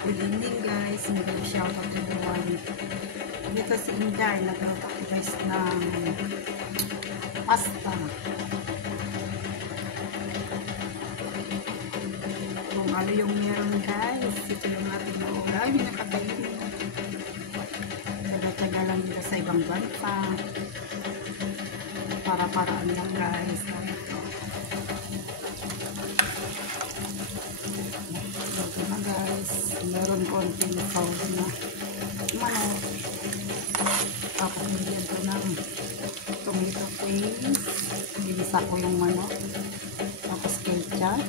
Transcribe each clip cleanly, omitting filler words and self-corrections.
Good evening guys, mag shoutout everyone. Dito si Inday, nagluto ako guys ng pasta. Kung ano yung meron guys, ito yung ating ulam, yung nakakainin. Taga-taga lang dito sa ibang bansa. Para-paraan lang guys. Ito na guys, meron konting sauce na manok. Tapos nilagyan ko ng tomato paste. Binisa ko yung manok. Tapos ketchup.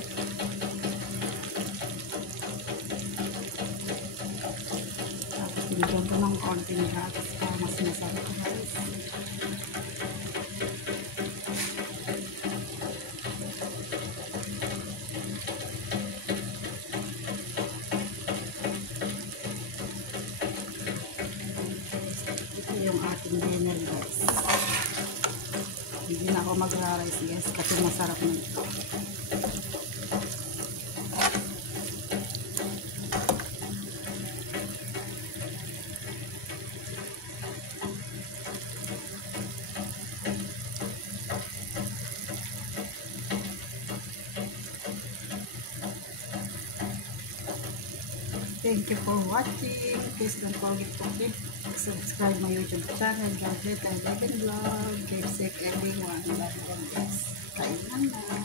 Tapos nilagyan ko ng konting gatas para mas masarap guys. Ito yung ating dinner guys. Hindi na ako magra-rice guys kasi masarap na ito. Thank you for watching. Please don't forget to click subscribe my YouTube channel, Gadget and Living Vlog. Keep safe everyone. Bye bye guys. Kainan na.